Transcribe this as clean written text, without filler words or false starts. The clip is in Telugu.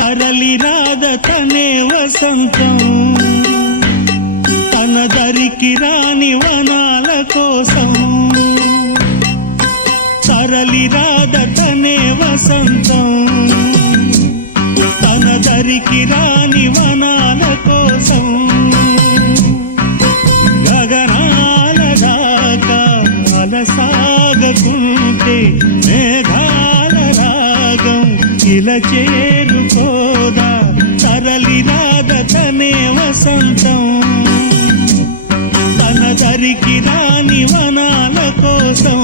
తరలి రాద తనే వసంతం తన దరికి రాని వనాల కోసం తరలి రాద తనే వసంతం తన దరికి రాని వనాల కోసం గగనాల దాకా అలసాగకుంటే మేఘాల రాగం ఇలా చేరుకోదా తరలి రాద తనే వసంతం తన దరికి రాని వనాల కోసం